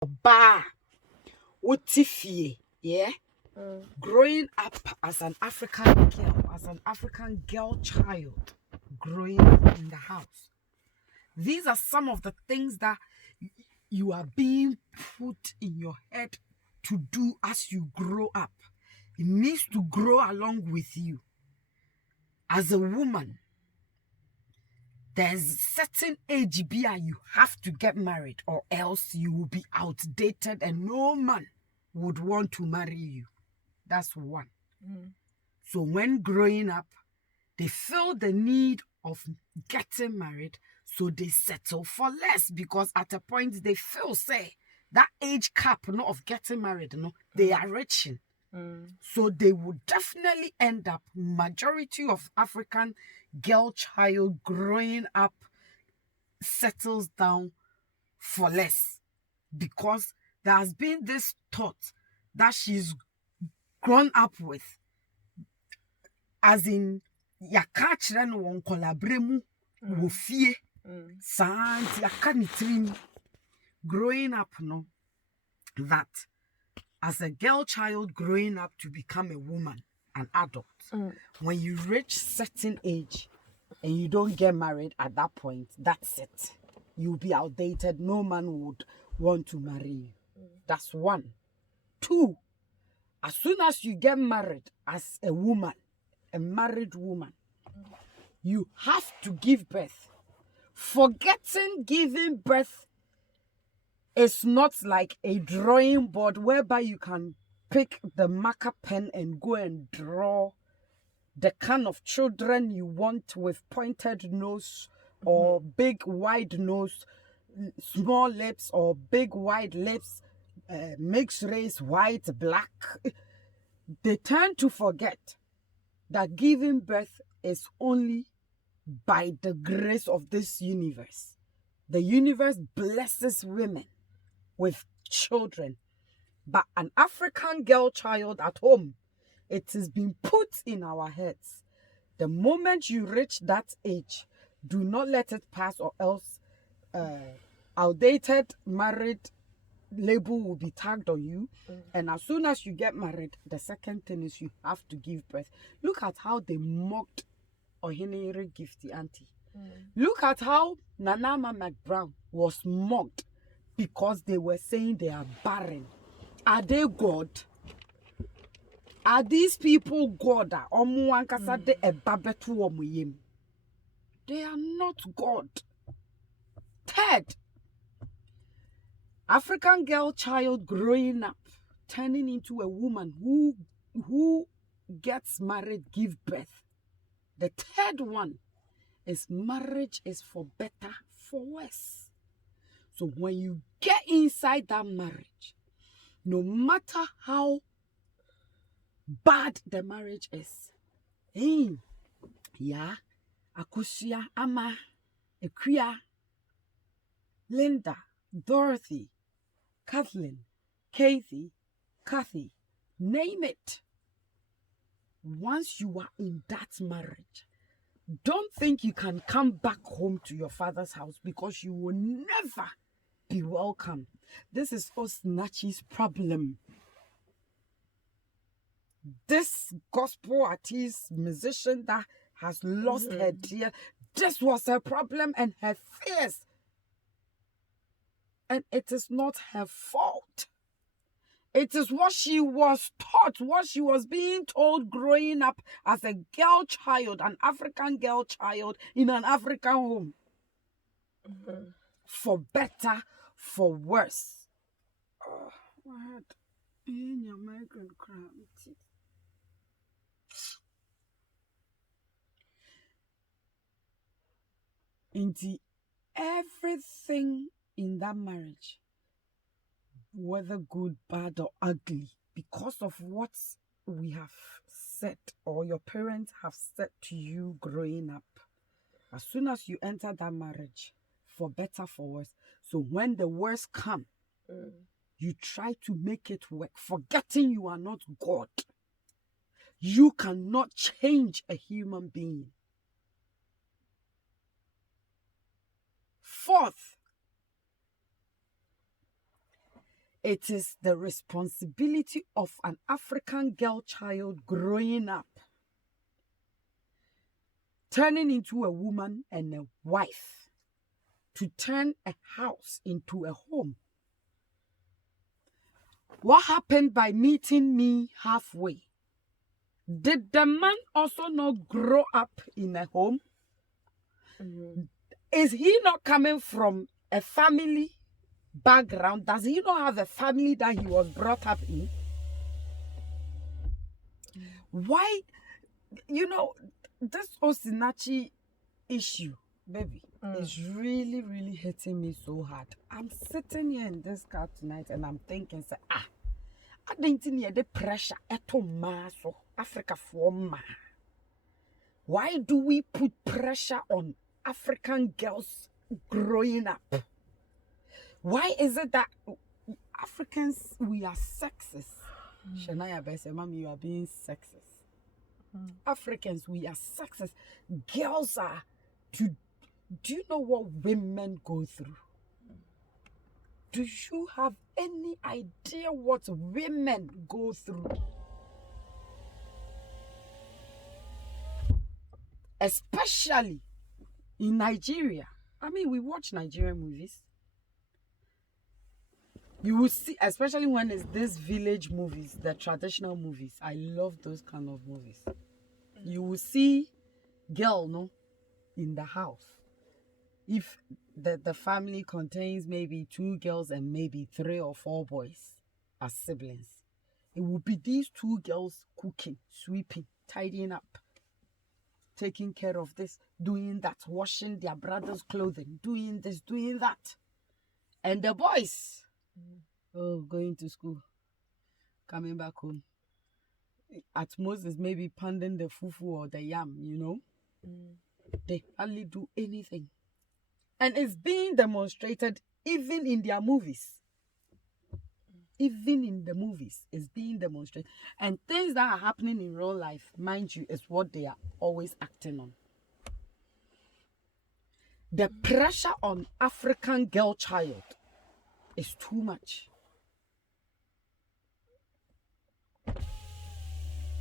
Ba Utifie, yeah. Growing up as an African girl child, growing up in the house. These are some of the things that you are being put in your head to do as you grow up. It means to grow along with you. As a woman, there's a certain age you have to get married, or else you will be outdated and no man would want to marry you. That's one. So when growing up, they feel the need of getting married, so they settle for less because at a point they feel, say, that age cap of getting married, they are reaching. So they would definitely end up, majority of African girl child growing up settles down for less because there has been this thought that she's grown up with, as in yaka kyerɛ no wɔ nkɔlabrɛ mu wɔ fie saa nti yaka ne tirim growing up, that as a girl child growing up to become a woman, an adult, when you reach certain age and you don't get married at that point, that's it. You'll be outdated. No man would want to marry you. That's one. Two, as soon as you get married as a woman, a married woman, you have to give birth. Forgetting giving birth is not like a drawing board whereby you can pick the marker pen and go and draw the kind of children you want with pointed nose or big wide nose, small lips or big wide lips, mixed race, white, black. They tend to forget that giving birth is only by the grace of this universe. The universe blesses women with children. But an African girl child at home, it has been put in our heads. The moment you reach that age, do not let it pass, or else outdated married label will be tagged on you. And as soon as you get married, the second thing is you have to give birth. Look at how they mocked Ohinere Gifty Auntie. Look at how Nanama McBrown was mocked because they were saying they are barren. Are they God? Are these people God? They are not God. Third, African girl child growing up, turning into a woman who gets married, give birth. The third one is marriage is for better, for worse. So when you get inside that marriage, no matter how bad the marriage is, Akusia, Ama, Equia, Linda, Dorothy, Kathleen, Kathy, name it. Once you are in that marriage, don't think you can come back home to your father's house because you will never be welcome. This is Osnachi's problem. This gospel artist, musician that has lost her dear, this was her problem and her fears. And it is not her fault. It is what she was taught, what she was being told growing up as a girl child, an African girl child in an African home. For better, for worse. Oh, what? In your microgram. Into everything in that marriage, whether good, bad, or ugly, because of what we have said or your parents have said to you growing up, as soon as you enter that marriage, for better, for worse. So when the worst come, you try to make it work, forgetting you are not God. You cannot change a human being. Fourth, It is the responsibility of an African girl child growing up, turning into a woman and a wife, to turn a house into a home. What happened by meeting me halfway? Did the man also not grow up in a home? Mm-hmm. Is he not coming from a family background? Does he not have a family that he was brought up in? Why, this Osinachi issue, baby, is really, really hitting me so hard. I'm sitting here in this car tonight and I'm thinking, say, I didn't need the pressure at so Africa for ma. Why do we put pressure on African girls growing up? Why is it that Africans, we are sexist? Shania Bese, Mom, you are being sexist. Africans, we are sexist. Girls are do you know what women go through? Do you have any idea what women go through? Especially in Nigeria. I mean, we watch Nigerian movies. You will see, especially when it's these village movies, the traditional movies. I love those kind of movies. You will see girl, no, in the house. If the family contains maybe 2 girls and maybe 3 or 4 boys as siblings, it will be these 2 girls cooking, sweeping, tidying up, taking care of this, doing that, washing their brother's clothing, doing this, doing that. And the boys, going to school, coming back home. At most, is maybe pounding the fufu or the yam, They hardly do anything. And it's being demonstrated even in their movies. Even in the movies, it's being demonstrated. And things that are happening in real life, mind you, is what they are always acting on. The pressure on African girl child is too much.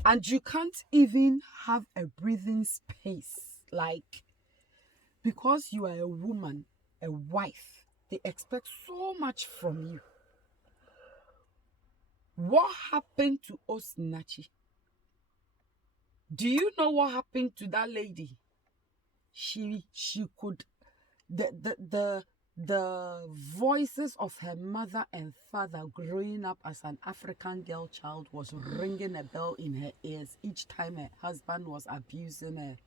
And you can't even have a breathing space. Like, because you are a woman, a wife, they expect so much from you. What happened to Osinachi? Do you know what happened to that lady? She could, the voices of her mother and father growing up as an African girl child was ringing a bell in her ears each time her husband was abusing her.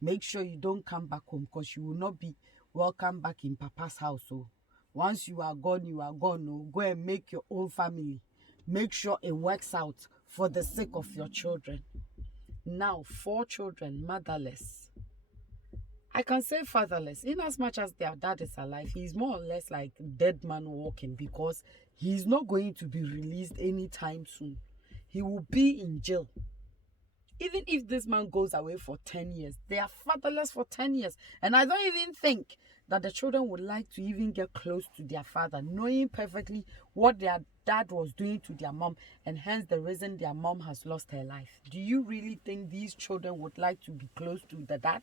Make sure you don't come back home, because you will not be welcome back in Papa's house. So once you are gone, you are gone. Oh, go and make your own family. Make sure it works out for the sake of your children. Now, 4 children, motherless. I can say fatherless. In as much as their dad is alive, he's more or less like dead man walking, because he's not going to be released anytime soon. He will be in jail. Even if this man goes away for 10 years, they are fatherless for 10 years. And I don't even think that the children would like to even get close to their father, knowing perfectly what their dad was doing to their mom, and hence the reason their mom has lost her life. Do you really think these children would like to be close to the dad?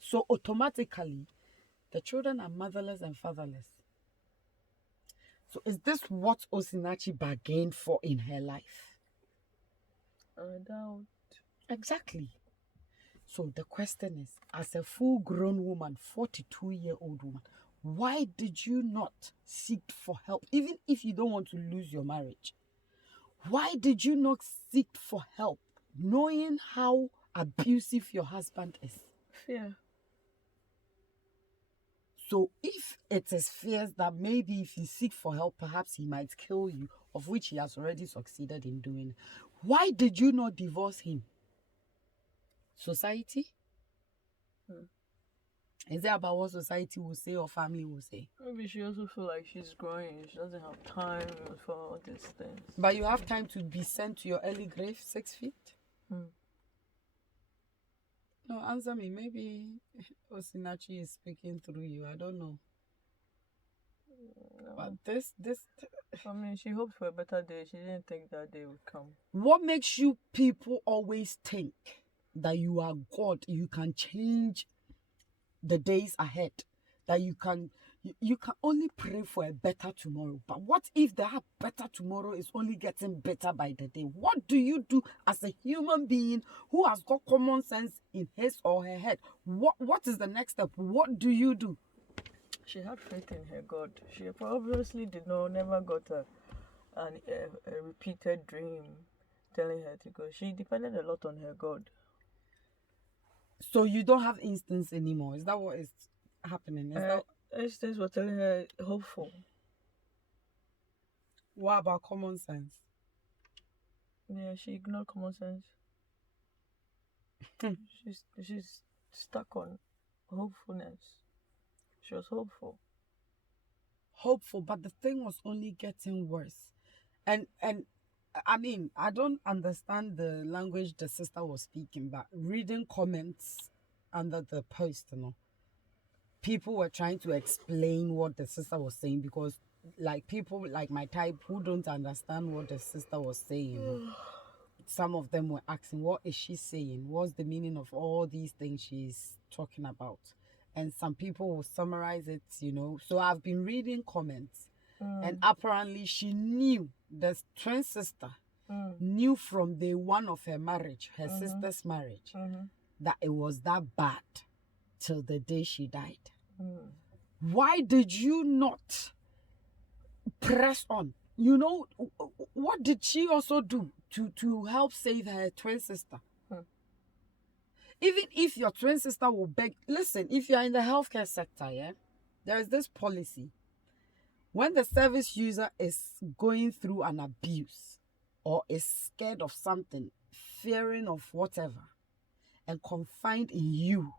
So automatically, the children are motherless and fatherless. So is this what Osinachi bargained for in her life? I doubt. Exactly. So the question is, as a full-grown woman, 42-year-old woman, why did you not seek for help? Even if you don't want to lose your marriage, why did you not seek for help, knowing how abusive your husband is? Fear. So if it is fears that maybe if you seek for help, perhaps he might kill you, of which he has already succeeded in doing, why did you not divorce him? Society? Is it about what society will say or family will say? Maybe she also feel like she's growing. She doesn't have time for all these things. But you have time to be sent to your early grave, 6 feet? No, answer me. Maybe Osinachi is speaking through you. I don't know. But this, I mean, she hoped for a better day. She didn't think that day would come. what makes you people always think that you are God? You can change the days ahead. That you can only pray for a better tomorrow. But what if that better tomorrow is only getting better by the day? What do you do as a human being who has got common sense in his or her head? What is the next step? What do you do? She had faith in her God. She obviously never got a repeated dream telling her to go. She depended a lot on her God. So you don't have instance anymore. Is that what is happening? Instance were telling her hopeful. What about common sense? Yeah, she ignored common sense. she's stuck on hopefulness. She was hopeful. Hopeful, but the thing was only getting worse. And I mean, I don't understand the language the sister was speaking, but reading comments under the post, people were trying to explain what the sister was saying, because like people like my type who don't understand what the sister was saying, some of them were asking, what is she saying? What's the meaning of all these things she's talking about? And some people will summarize it, So I've been reading comments, and apparently she knew, the twin sister knew from day one of her marriage, her sister's marriage, that it was that bad till the day she died. Why did you not press on? What did she also do to help save her twin sister? Even if your twin sister will beg, listen, if you're in the healthcare sector, there is this policy. When the service user is going through an abuse or is scared of something, fearing of whatever, and confide in you,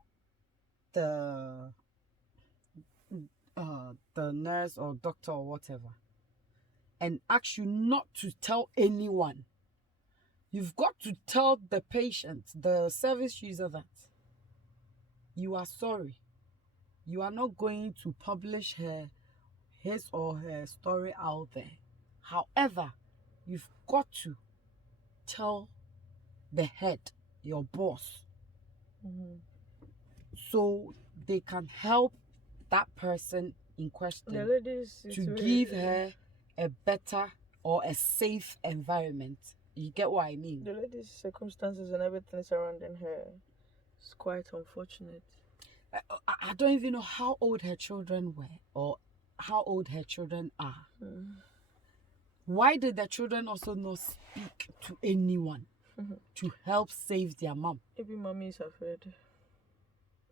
the nurse or doctor or whatever, and ask you not to tell anyone, you've got to tell the patient, the service user, that you are sorry. You are not going to publish his or her story out there. However, you've got to tell the head, your boss, so they can help that person in question to give her a better or a safe environment. You get what I mean? The lady's circumstances and everything surrounding her is quite unfortunate. I don't even know how old her children were or how old her children are. Why did the children also not speak to anyone to help save their mom? Maybe mommy is afraid.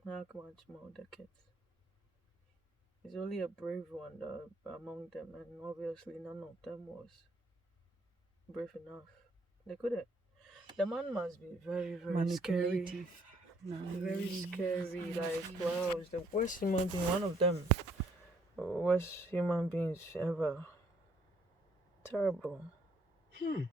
How much more the kids? It's only a brave one among them, and obviously none of them was brave enough. They couldn't. The man must be very, very scary. Very scary. Like, wow, it's the worst human being. One of them worst human beings ever. Terrible.